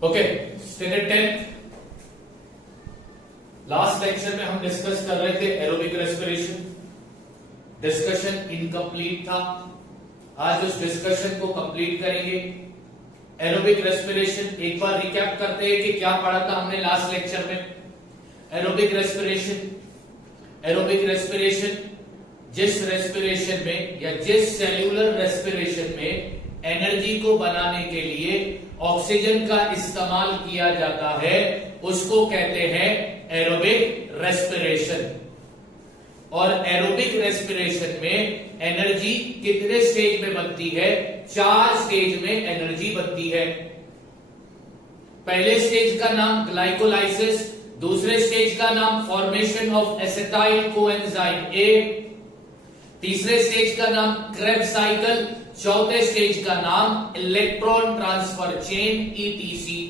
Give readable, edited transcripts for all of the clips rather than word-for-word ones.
Okay, standard 10 last lecture में हम discuss कर रहे थे एरोबिक रेस्पिरेशन। डिस्कशन इनकम्प्लीट था, आज उस डिस्कशन को कंप्लीट करेंगे। एरोबिक रेस्पिरेशन एक बार रिकैप करते हैं कि क्या पढ़ा था हमने लास्ट लेक्चर में। एरोबिक रेस्पिरेशन जिस रेस्पिरेशन में या जिस सेल्यूलर रेस्पिरेशन में एनर्जी को बनाने के लिए ऑक्सीजन का इस्तेमाल किया जाता है उसको कहते हैं एरोबिक रेस्पिरेशन। और एरोबिक रेस्पिरेशन में एनर्जी कितने स्टेज में बनती है? 4 स्टेज में एनर्जी बनती है। पहले स्टेज का नाम ग्लाइकोलाइसिस, दूसरे स्टेज का नाम formation of acetyl coenzyme A, तीसरे स्टेज का नाम क्रेब्स साइकिल, चौथे स्टेज का नाम इलेक्ट्रॉन ट्रांसफर चेन ईटीसी।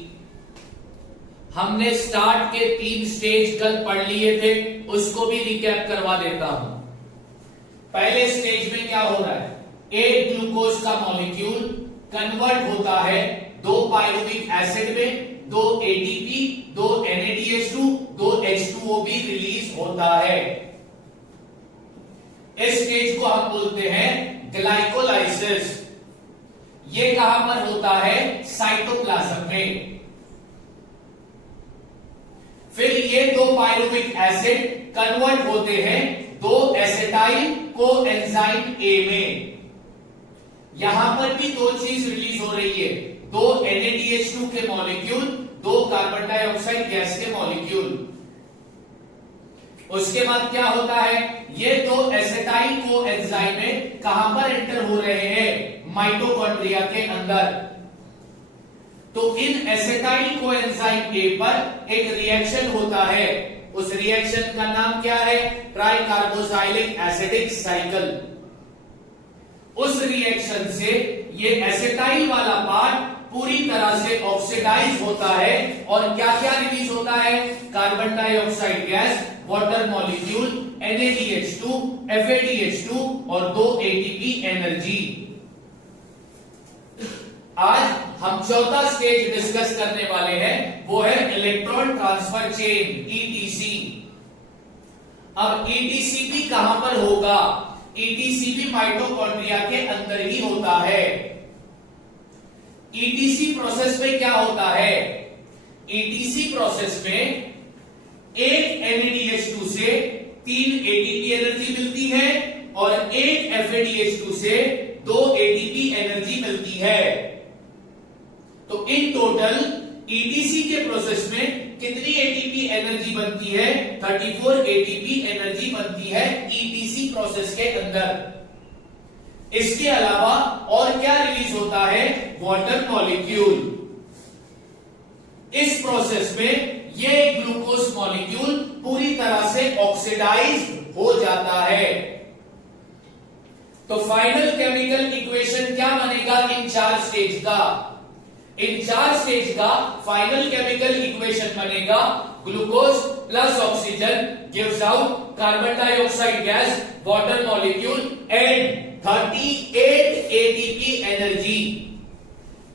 हमने स्टार्ट के 3 स्टेज कल पढ़ लिए थे, उसको भी रिकैप करवा देता हूं। पहले स्टेज में क्या हो रहा है? एक ग्लूकोज का मॉलिक्यूल कन्वर्ट होता है 2 पायरुविक एसिड में, 2 एटीपी, 2 NADH2, 2 H2O भी रिलीज होता है। इस स्टेज को हम बोलते हैं ग्लाइकोलाइसिस। ये कहां पर होता है? साइटोप्लाज्म में। फिर ये 2 पायरुविक एसिड कन्वर्ट होते हैं 2 एसिटाइल कोएंजाइम ए में। यहां पर भी 2 चीज रिलीज हो रही है, 2 NADH2 के मॉलिक्यूल, 2 कार्बन डाइऑक्साइड गैस के मॉलिक्यूल। उसके बाद क्या होता है? ये 2 एसिटाइल कोएंजाइम में कहां पर एंटर हो रहे हैं? माइटोकॉन्ड्रिया के अंदर। तो इन एसिटाइल कोएंजाइम ए पर एक रिएक्शन होता है, उस रिएक्शन का नाम क्या है? Tricarboxylic acidic cycle. उस रिएक्शन से ये एसिटाइल वाला पार्ट पूरी तरह से ऑक्सीडाइज होता है और क्या क्या रिलीज होता है? Carbon dioxide gas, water molecule, NADH2, FADH2 और 2 ATP एनर्जी। आज हम चौथा स्टेज डिस्कस करने वाले हैं, वो है इलेक्ट्रॉन ट्रांसफर चेन ETC। अब ETC भी कहां पर होगा? ETC भी माइटोकॉन्ड्रिया के अंदर ही होता है। ETC प्रोसेस में क्या होता है? ETC प्रोसेस में एक NADH2 से 3 ATP एनर्जी मिलती है और एक FADH2 से 2 ATP एनर्जी मिलती है। तो इन टोटल ETC के प्रोसेस में कितनी ATP एनर्जी बनती है? 34 ATP एनर्जी बनती है ETC प्रोसेस के अंदर। इसके अलावा और क्या रिलीज होता है? Water molecule. इस प्रोसेस में ये ग्लूकोज मॉलिक्यूल पूरी तरह से ऑक्सीडाइज हो जाता है। तो फाइनल केमिकल इक्वेशन क्या बनेगा इन 4 स्टेज का? इन 4 स्टेज का फाइनल केमिकल इक्वेशन बनेगा glucose plus oxygen gives out carbon dioxide gas, water molecule and 38 ATP energy.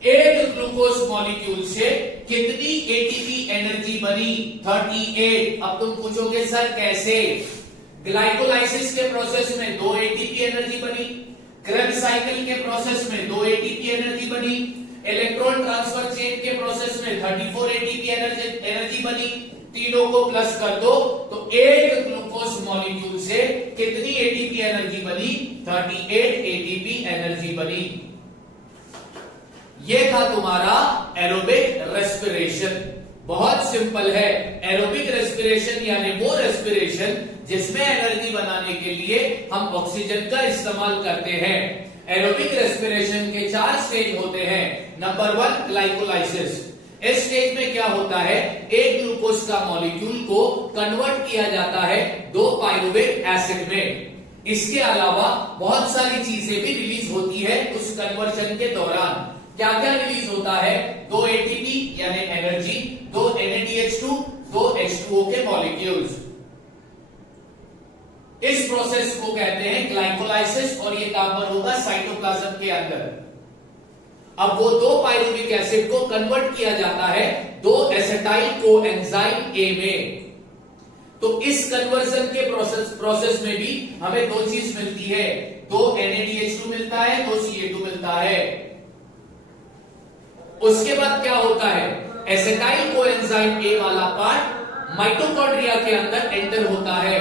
एक ग्लूकोज मॉलिक्यूल से कितनी ATP एनर्जी बनी? 38। अब तुम पूछोगे सर कैसे? ग्लाइकोलाइसिस के प्रोसेस में 2 ATP एनर्जी बनी, क्रेब्स साइकिल के प्रोसेस में 2 ATP एनर्जी बनी, इलेक्ट्रॉन ट्रांसफर चेन के प्रोसेस में 34 ATP एनर्जी बनी। तीनों को प्लस कर दो तो एक ग्लूकोज मॉलिक्यूल से कितनी ATP एनर्जी बनी? 38 ATP एनर्जी बनी। ये था तुम्हारा एरोबिक रेस्पिरेशन। बहुत सिंपल है। एरोबिक रेस्पिरेशन यानी वो रेस्पिरेशन जिसमें एनर्जी बनाने के लिए हम ऑक्सीजन का इस्तेमाल करते हैं। एरोबिक रेस्पिरेशन के 4 स्टेज होते हैं। Number 1 glycolysis. इस स्टेज में क्या होता है? एक ग्लूकोज का मॉलिक्यूल को कन्वर्ट किया जाता है 2 पायरुविक एसिड में। इसके अलावा बहुत सारी चीजें भी रिलीज होती है उस कन्वर्शन के दौरान। क्या क्या रिलीज होता है? 2 ATP यानी एनर्जी, 2 NADH2, 2 H2O के मॉलिक्यूल्स। इस प्रोसेस को कहते हैं ग्लाइकोलाइसिस और ये कहां पर होगा? साइटोप्लाज्म के अंदर। अब वो 2 पायरुविक एसिड को कन्वर्ट किया जाता है 2 एसिटाइल कोएंजाइम ए में। तो इस कन्वर्जन के प्रोसेस में भी हमें 2 चीज मिलती है, 2 NADH2 मिलता है, 2 CA2 मिलता है। उसके बाद क्या होता है, एसिटाइल कोएंजाइम ए वाला पार्ट माइटोकॉन्ड्रिया के अंदर एंटर होता है।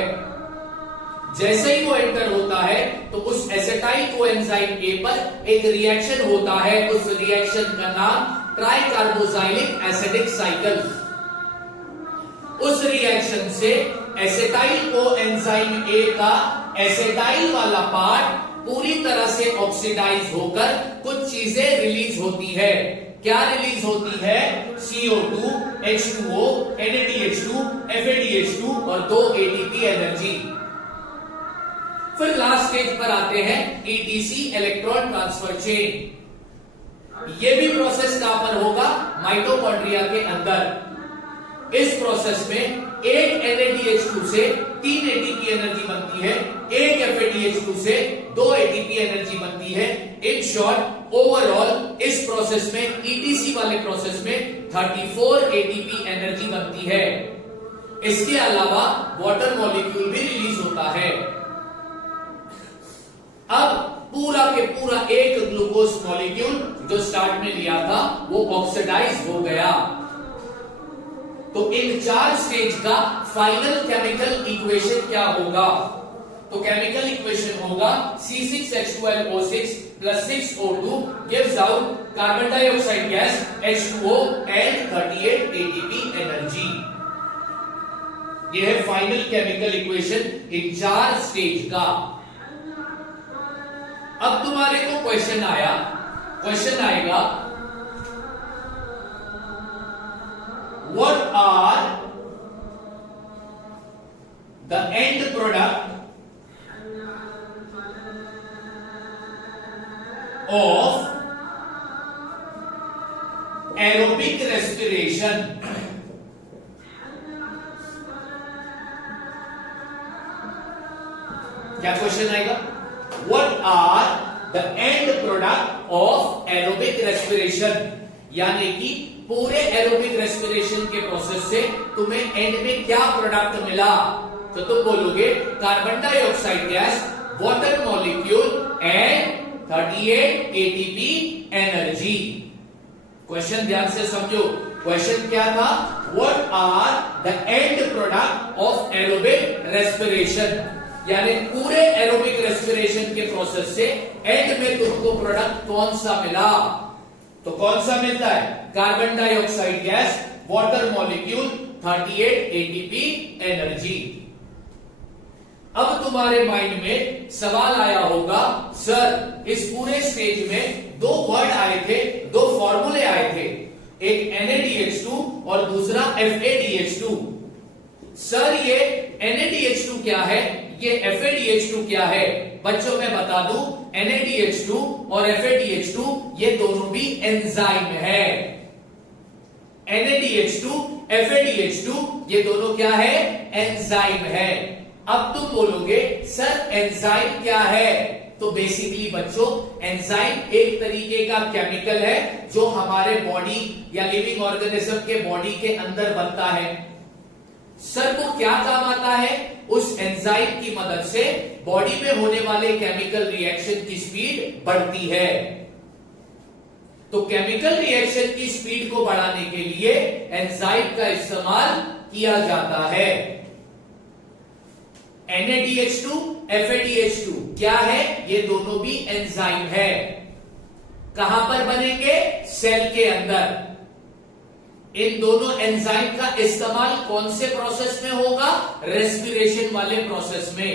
जैसे ही वो एंटर होता है तो उस एसिटाइल कोएंजाइम ए पर एक रिएक्शन होता है, उस रिएक्शन का नाम ट्राइकार्बोक्सिलिक एसिडिक साइकिल। उस रिएक्शन से एसिटाइल कोएंजाइम ए का एसिटाइल वाला पार्ट पूरी तरह से ऑक्सीडाइज होकर कुछ चीजें रिलीज होती है। क्या रिलीज होती है, CO2, H2O, NADH2, FADH2 और 2 ATP एनर्जी। फिर लास्ट स्टेज पर आते हैं ETC इलेक्ट्रॉन ट्रांसफर चेन। यह भी प्रोसेस कहां पर होगा, माइटोकॉन्ड्रिया के अंदर। इस प्रोसेस में एक NADH2 से 3 ATP एनर्जी बनती है, एक FADH2 से 2 ATP एनर्जी बनती है। इन शॉर्ट ओवरऑल इस प्रोसेस में, ETC वाले प्रोसेस में 34 ATP एनर्जी बनती है। इसके अलावा वाटर मॉलिक्यूल भी रिलीज होता है। अब पूरा के पूरा एक ग्लूकोज मॉलिक्यूल जो स्टार्ट में लिया था वो ऑक्सीडाइज हो गया। तो इन 4 स्टेज का फाइनल केमिकल इक्वेशन क्या होगा, तो केमिकल इक्वेशन होगा C6H12O6 plus 6O2 gives out carbon dioxide gas H2O and 38 ATP energy. यह है final chemical equation in 4 stage का। अब तुम्हारे को क्वेश्चन आएगा what are the end product of aerobic respiration? क्या क्वेश्चन आएगा, What are the end product of aerobic respiration? यानी कि पूरे एरोबिक रेस्पिरेशन के प्रोसेस से तुम्हें एंड में क्या प्रोडक्ट मिला, तो तुम बोलोगे carbon dioxide gas, water molecule and 38 ATP energy. Question ध्यान से समझो, क्वेश्चन क्या था, What are the end product of aerobic respiration? यानी पूरे एरोबिक रेस्पिरेशन के प्रोसेस से एंड में तुमको प्रोडक्ट कौन सा मिला, तो कौन सा मिलता है, carbon dioxide gas, water molecule, 38 ATP energy. अब तुम्हारे माइंड में सवाल आया होगा, सर इस पूरे स्टेज में 2 वर्ड आए थे, 2 फॉर्मूले आए थे, एक NADH2 और दूसरा FADH2। सर ये NADH2 क्या है, ये FADH2 क्या है? बच्चों मैं बता दूं, NADH2 और FADH2 ये दोनों भी एंजाइम है। NADH2, FADH2 ये दोनों क्या है, एंजाइम है। अब तुम बोलोगे सर एंजाइम क्या है, तो बेसिकली बच्चों एंजाइम एक तरीके का केमिकल है जो हमारे बॉडी या लिविंग ऑर्गेनिज्म के बॉडी के अंदर बनता है। सर को क्या काम आता है, उस एंजाइम की मदद से बॉडी में होने वाले केमिकल रिएक्शन की स्पीड बढ़ती है। तो केमिकल रिएक्शन की स्पीड को बढ़ाने के लिए एंजाइम का इस्तेमाल किया जाता है। NADH2, FADH2 क्या है, ये दोनों भी एंजाइम है। कहां पर बनेंगे, सेल के अंदर। इन दोनों एंजाइम का इस्तेमाल कौन से प्रोसेस में होगा, रेस्पिरेशन वाले प्रोसेस में।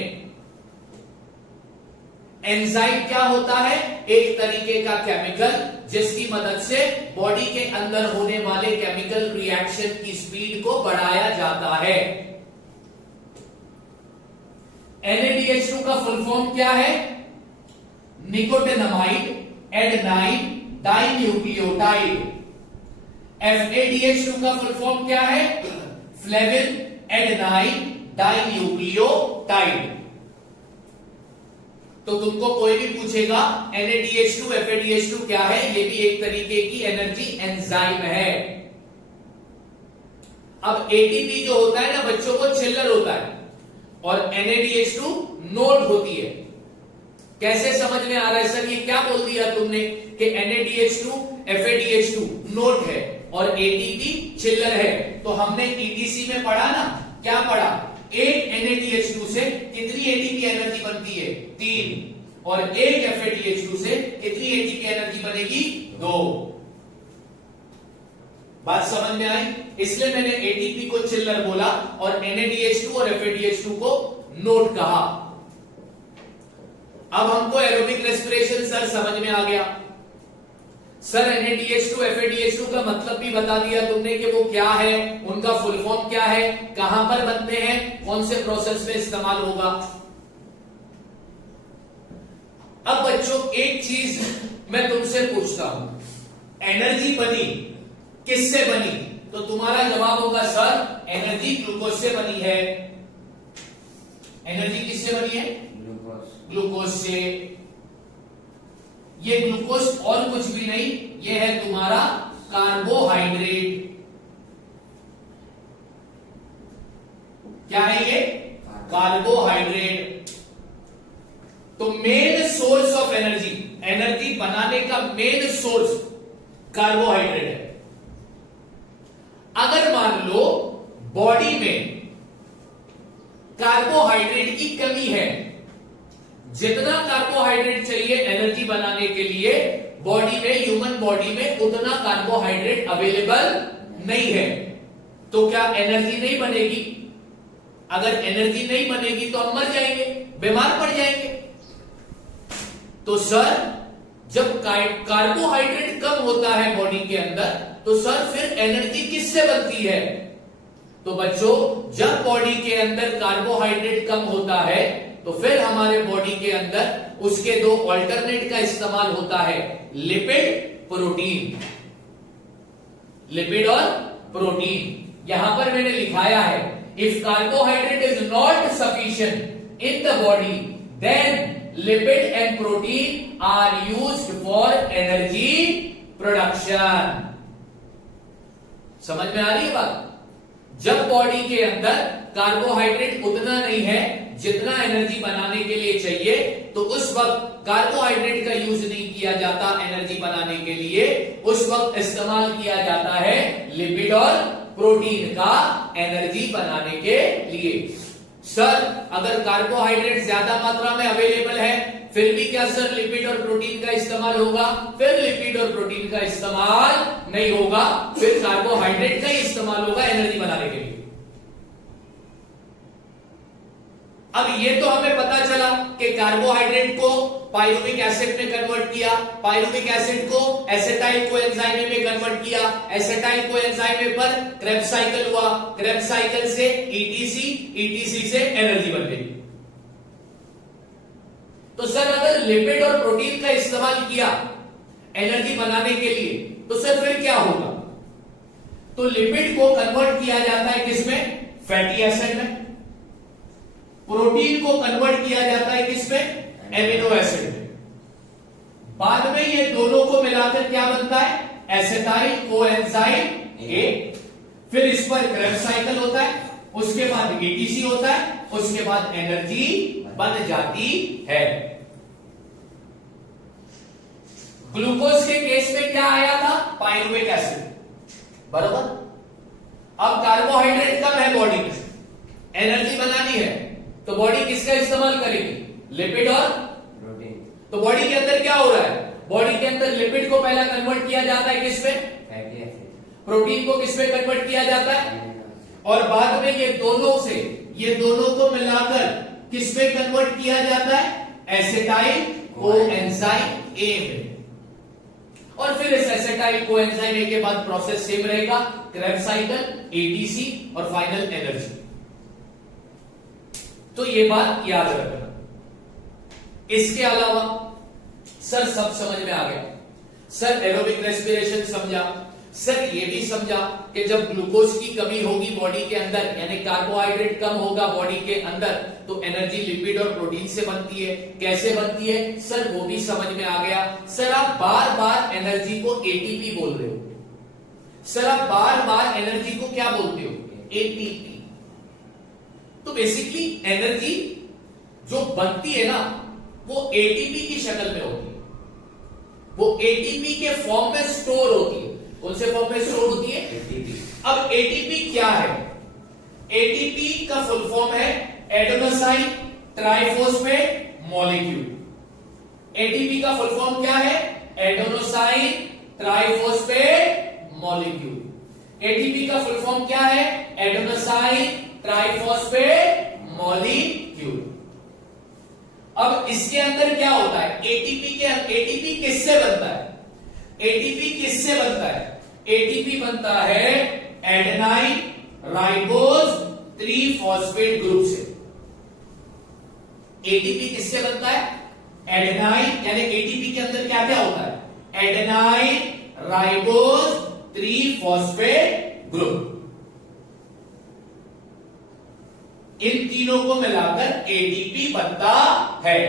एंजाइम क्या होता है, एक तरीके का केमिकल जिसकी मदद से बॉडी के अंदर होने वाले केमिकल रिएक्शन की स्पीड को बढ़ाया जाता है। NADH2 का फुल फॉर्म क्या है, निकोटिनामाइड एडेनाइन डाइन्यूक्लियोटाइड। FADH2 का फुल फॉर्म क्या है, फ्लेविन एडेनाइन डाइन्यूक्लियोटाइड। तो तुमको कोई भी पूछेगा NADH2 FADH2 क्या है, ये भी एक तरीके की एनर्जी एंजाइम है। अब ATP जो होता है ना बच्चों को चिल्लर होता है और NADH2 नोड होती है। कैसे समझ में आ रहा है सर, ये क्या बोल दिया तुमने कि NADH2 FADH2 नोड है और ATP चिल्लर है। तो हमने ETC में पढ़ा ना, क्या पढ़ा, एक NADH2 से कितनी ATP एनर्जी बनती है, 3, और एक FADH2 से कितनी ATP एनर्जी बनेगी, 2। बात समझ में आई? इसलिए मैंने ATP को चिल्लर बोला और NADH2 और FADH2 को नोड कहा। अब हमको एरोबिक रेस्पिरेशन सर समझ में आ गया। सर NADH2 FADH2 का मतलब भी बता दिया तुमने कि वो क्या है, उनका फुल फॉर्म क्या है, कहां पर बनते हैं, कौन से प्रोसेस में इस्तेमाल होगा। अब बच्चों एक चीज मैं तुमसे पूछता हूं, एनर्जी बनी किससे बनी? तो तुम्हारा जवाब होगा सर एनर्जी ग्लूकोज से बनी है। एनर्जी किससे बनी है? ग्लूकोज से। ये ग्लूकोज और कुछ भी नहीं, ये है तुम्हारा कार्बोहाइड्रेट। क्या है ये? कार्बोहाइड्रेट। तो main source of energy, energy बनाने का मेन सोर्स कार्बोहाइड्रेट है। अगर मान लो बॉडी में कार्बोहाइड्रेट की कमी है, जितना कार्बोहाइड्रेट चाहिए एनर्जी बनाने के लिए बॉडी में, ह्यूमन बॉडी में उतना कार्बोहाइड्रेट अवेलेबल नहीं है, तो क्या एनर्जी नहीं बनेगी? अगर एनर्जी नहीं बनेगी तो हम मर जाएंगे, बीमार पड़ जाएंगे। तो सर जब कार्बोहाइड्रेट कम होता है बॉडी के अंदर, तो सर फिर एनर्जी किससे बनती है? तो बच्चों जब बॉडी के अंदर कार्बोहाइड्रेट कम होता है तो फिर हमारे बॉडी के अंदर उसके दो अल्टरनेट का इस्तेमाल होता है, लिपिड, प्रोटीन। लिपिड और प्रोटीन यहां पर मैंने लिखाया है, if carbohydrate is not sufficient in the body then lipid and protein are used for energy production. समझ में आ रही है बात? जब बॉडी के अंदर कार्बोहाइड्रेट उतना नहीं है जितना एनर्जी बनाने के लिए चाहिए, तो उस वक्त कार्बोहाइड्रेट का यूज नहीं किया जाता एनर्जी बनाने के लिए, उस वक्त इस्तेमाल किया जाता है लिपिड और प्रोटीन का एनर्जी बनाने के लिए। सर अगर कार्बोहाइड्रेट ज्यादा मात्रा में अवेलेबल है फिर भी क्या सर लिपिड और प्रोटीन का इस्तेमाल होगा? फिर लिपिड और प्रोटीन का इस्तेमाल नहीं होगा, फिर कार्बोहाइड्रेट का ही इस्तेमाल होगा एनर्जी बनाने के लिए। अब ये तो हमें पता चला कि कार्बोहाइड्रेट को पायरुविक एसिड में कन्वर्ट किया, पायरुविक एसिड को एसिटाइल कोएंजाइम में कन्वर्ट किया, एसिटाइल कोएंजाइम पर क्रेब्स साइकिल हुआ, क्रेब्स साइकिल से ETC, ETC से एनर्जी बन गई। तो सर अगर लिपिड और प्रोटीन का इस्तेमाल किया एनर्जी बनाने के लिए तो सर फिर क्या होगा? तो लिपिड को कन्वर्ट किया जाता है किसमें? फैटी एसिड में। प्रोटीन को कन्वर्ट किया जाता है किसमें? एमिनो एसिड में। बाद में ये दोनों को मिलाकर क्या बनता है? Acetyl coenzyme A। फिर इस पर क्रेब्स साइकिल होता है, उसके बाद ETC होता है, उसके बाद एनर्जी बन जाती है। ग्लूकोज के केस में क्या आया था? पायरुविक एसिड, बराबर। अब कार्बोहाइड्रेट कम है बॉडी में, एनर्जी बनानी है, तो बॉडी किसका इस्तेमाल करेगी? लिपिड और प्रोटीन। तो बॉडी के अंदर क्या हो रहा है? बॉडी के अंदर लिपिड को पहला कन्वर्ट किया जाता है किसमें? Fatty acid. प्रोटीन को किसमें कन्वर्ट किया जाता है? और बाद में ये दोनों को मिलाकर किसमें कन्वर्ट किया जाता है? एसिटाइल कोएंजाइम A में। और फिर इस एसिटाइल कोएंजाइम A के बाद प्रोसेस सेम रहेगा, क्रेब्स साइकिल, ETC और फाइनल एनर्जी। तो ये बात याद रखना। इसके अलावा सर सब समझ में आ गया। सर एरोबिक रेस्पिरेशन समझा, सर ये भी समझा कि जब ग्लूकोज की कमी होगी बॉडी के अंदर, यानी कार्बोहाइड्रेट कम होगा बॉडी के अंदर, तो एनर्जी लिपिड और प्रोटीन से बनती है। कैसे बनती है सर, वो भी समझ में आ गया। सर आप बार बार एनर्जी को एटीपी बोल रहे हो, सर आप बार बार एनर्जी को क्या बोलते हो, एटीपी। तो बेसिकली एनर्जी जो बनती है ना वो एटीपी की शक्ल में होती है, वो एटीपी के फॉर्म में स्टोर होती है। कौन से फॉर्म में स्टोर होती है, एटीपी। अब एटीपी क्या है, एटीपी का फुल फॉर्म है एडेनोसाइन ट्राइफॉस्फेट मॉलिक्यूल। एटीपी का फुल फॉर्म क्या है, एडेनोसाइन ट्राइफॉस्फेट मॉलिक्यूल। एटीपी का फुल फॉर्म क्या है, एडेनोसाइन ट्राइफॉस्फेट मॉलिक्यूल। अब इसके अंदर क्या होता है, एटीपी किससे बनता है, एटीपी किससे बनता है, एटीपी बनता है एडेनाइन राइबोज 3 फॉस्फेट ग्रुप से। एटीपी किससे बनता है, एडेनाइन, यानी एटीपी के अंदर क्या क्या होता है, एडेनाइन राइबोज 3 फॉस्फेट ग्रुप। इन तीनों को मिलाकर एटीपी बनता है।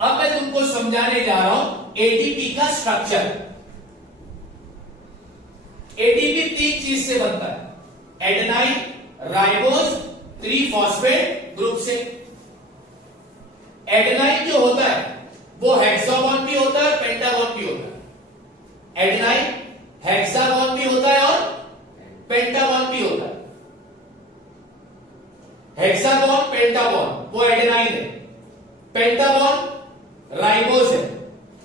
अब मैं तुमको समझाने जा रहा हूं एटीपी का स्ट्रक्चर। एटीपी 3 चीज से बनता है, एडेनाइन राइबोज 3 फॉस्फेट ग्रुप से। एडेनाइन जो होता है वो हेक्सागोन भी होता है, पेंटागोन भी होता है। एडेनाइन हेक्सागोन भी होता है और पेंटागोन भी होता है। हेक्सागोन पेंटागोन वो एडेनाइन है, पेंटागोन राइबोज है।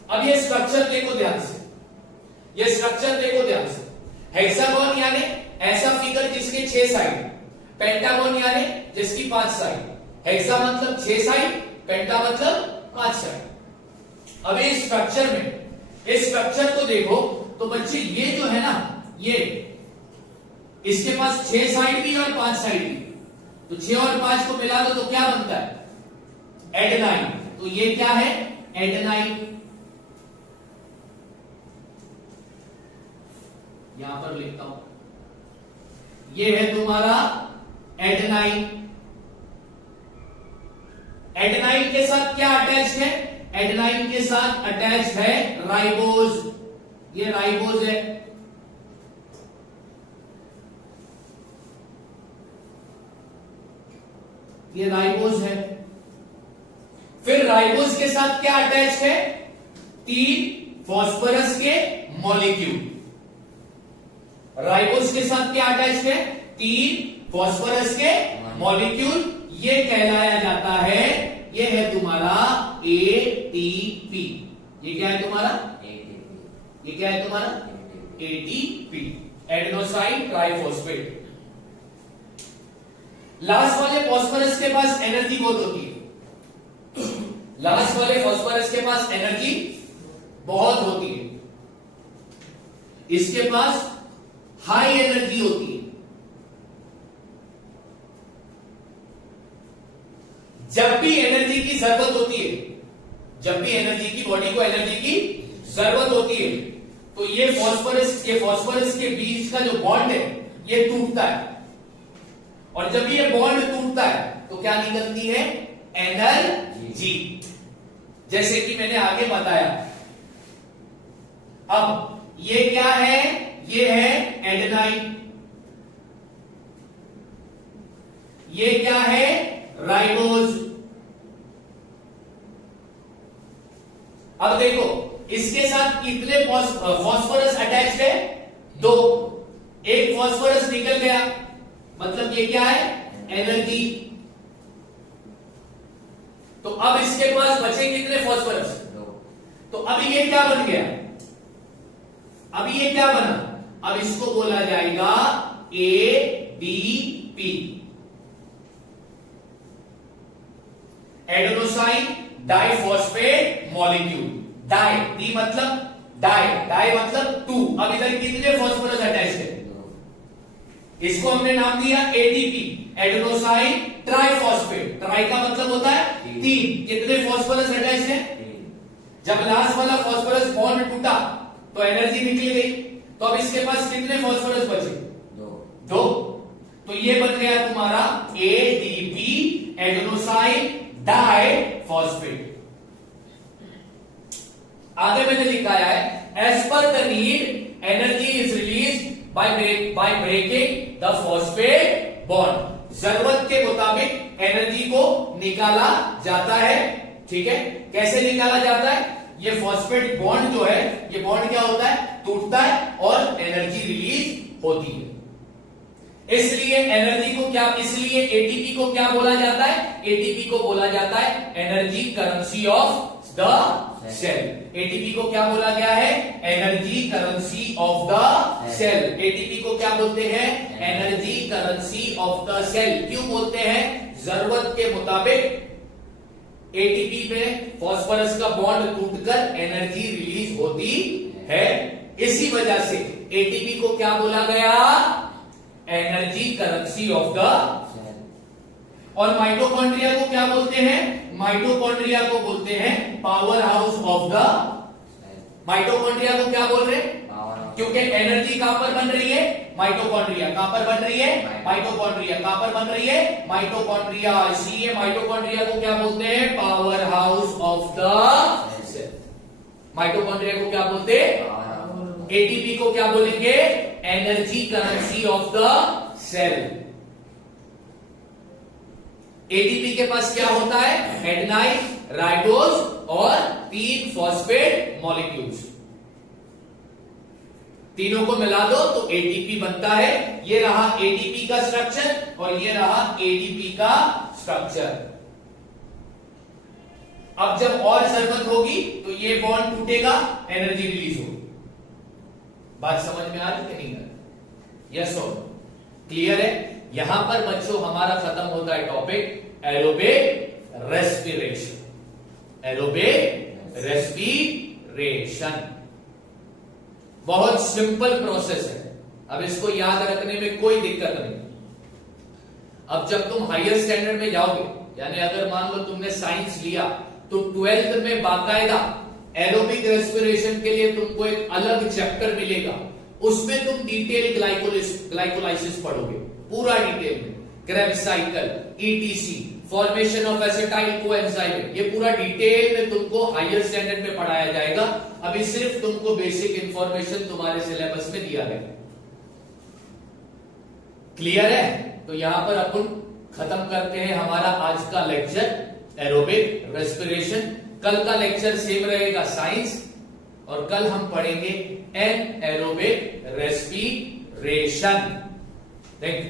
अब ये स्ट्रक्चर देखो ध्यान से, ये स्ट्रक्चर देखो ध्यान से। हेक्सागोन यानी ऐसा फिगर जिसके 6 साइड, पेंटागोन यानी जिसकी 5 साइड। हेक्सा मतलब 6 साइड, पेंटा मतलब 5 साइड। अब इस स्ट्रक्चर में, इस स्ट्रक्चर को देखो तो बच्चे ये जो है ना, ये इसके पास 6 साइड भी और 5 साइड भी, तो 6 और 5 को मिला दो तो क्या बनता है, एडेनाइन। तो ये क्या है, एडेनाइन। यहां पर लिखता हूं, ये है तुम्हारा एडेनाइन। एडेनाइन के साथ क्या अटैच है, एडेनाइन के साथ अटैच है राइबोज। ये राइबोज है, ये राइबोज है। फिर राइबोज के साथ क्या अटैच है, 3 फॉस्फोरस के मॉलिक्यूल। राइबोज के साथ क्या अटैच है, 3 फॉस्फोरस के मॉलिक्यूल। ये कहलाया जाता है, ये है तुम्हारा एटीपी। ये क्या है तुम्हारा, एटीपी। ये क्या है तुम्हारा, एटीपी, एडेनोसाइन ट्राइफॉस्फेट। लास्ट वाले फॉस्फोरस के पास एनर्जी बहुत होती है, लास्ट वाले फॉस्फोरस के पास एनर्जी बहुत होती है, इसके पास हाई एनर्जी होती है। जब भी एनर्जी की जरूरत होती है, जब भी एनर्जी की, बॉडी को एनर्जी की जरूरत होती है, तो ये फॉस्फोरस के बीच का जो बॉन्ड है ये टूटता है। और जब ये बॉन्ड टूटता है तो क्या निकलती है, एनर्जी। जैसे कि मैंने आगे बताया। अब ये क्या है, ये है एडेनाइन, ये क्या है, राइबोज। अब देखो इसके साथ कितने फॉस्फोरस अटैच्ड है, 2। एक फॉस्फोरस निकल गया, मतलब ये क्या है, एनर्जी। तो अब इसके पास बचे कितने फॉस्फोरस, 2। तो अभी ये क्या बन गया, अभी ये क्या बना, अब इसको बोला जाएगा ADP, adenosine diphosphate molecule. Di, D मतलब डाई, डाई मतलब 2। अब इधर कितने फॉस्फोरस अटैच है, इसको हमने नाम दिया एटीपी, एडेनोसाइन ट्राइफॉस्फेट। ट्राई का मतलब होता है 3। कितने फॉस्फोरस अटैच है, जब लास्ट वाला फॉस्फोरस बॉन्ड टूटा तो एनर्जी निकल गई। तो अब इसके पास कितने फास्फोरस बचे? दो। तो ये बन गया तुम्हारा एडीपी, एडेनोसाइन डाई फॉस्फेट। आगे मैंने लिखाया है as per the need energy is release by breaking the phosphate bond. जरूरत के मुताबिक एनर्जी को निकाला जाता है। ठीक है, कैसे निकाला जाता है? ये फॉस्फेट बॉन्ड जो है, ये बॉन्ड क्या होता है? टूटता है और एनर्जी रिलीज होती है। इसलिए एनर्जी को क्या, इसलिए एटीपी को क्या बोला जाता है? एटीपी को बोला जाता है energy currency of the cell. ATP को क्या बोला गया है? Energy currency of the cell. ATP को क्या बोलते हैं? Energy currency of the cell. क्यों बोलते हैं? जरूरत के मुताबिक एटीपी में फास्फोरस का बॉन्ड टूटकर एनर्जी रिलीज होती है। इसी वजह से एटीपी को क्या बोला गया? Energy currency of the cell. और माइटोकॉन्ड्रिया को क्या बोलते हैं? माइटोकॉन्ड्रिया को बोलते हैं power house of the cell. Mitochondria को क्या बोल रहे हैं? क्योंकि एनर्जी कहां पर बन रही है? माइटोकॉन्ड्रिया। कहां पर बन रही है? माइटोकॉन्ड्रिया। कहां पर बन रही है? माइटोकॉन्ड्रिया। इसलिए माइटोकॉन्ड्रिया को क्या बोलते हैं? Power house of the cell. Mitochondria को क्या बोलते हैं? एटीपी को क्या बोलेंगे? Energy currency of the cell. ATP के पास क्या होता है? एडेनाइन, राइबोज और 3 फॉस्फेट मॉलिक्यूल्स। तीनों को मिला दो तो एटीपी बनता है। ये रहा एटीपी का स्ट्रक्चर और ये रहा एडीपी का स्ट्रक्चर। अब जब और जरूरत होगी तो ये बॉन्ड टूटेगा, एनर्जी रिलीज होगी। बात समझ में आ रही है कि नहीं आ रही? यस और क्लियर है? यहां पर बच्चों हमारा खत्म होता है topic aerobic respiration. Aerobic respiration बहुत सिंपल प्रोसेस है। अब इसको याद रखने में कोई दिक्कत नहीं। अब जब तुम हायर स्टैंडर्ड में जाओगे, यानी अगर मान लो तुमने साइंस लिया तो 12th में बाकायदा एरोबिक रेस्पिरेशन के लिए तुमको एक अलग चैप्टर मिलेगा। उसमें तुम डिटेल ग्लाइकोलाइसिस पढ़ोगे, पूरा डिटेल में। Krebs cycle, etc, formation of acetyl coenzyme, ये पूरा डिटेल में तुमको हायर स्टैंडर्ड में पढ़ाया जाएगा। अभी सिर्फ तुमको बेसिक इंफॉर्मेशन तुम्हारे सिलेबस में दिया गया। क्लियर है? तो यहां पर अपन खत्म करते हैं हमारा आज का लेक्चर एरोबिक रेस्पिरेशन। कल का लेक्चर सेम रहेगा साइंस, और कल हम पढ़ेंगे anaerobic respiration. Thank you.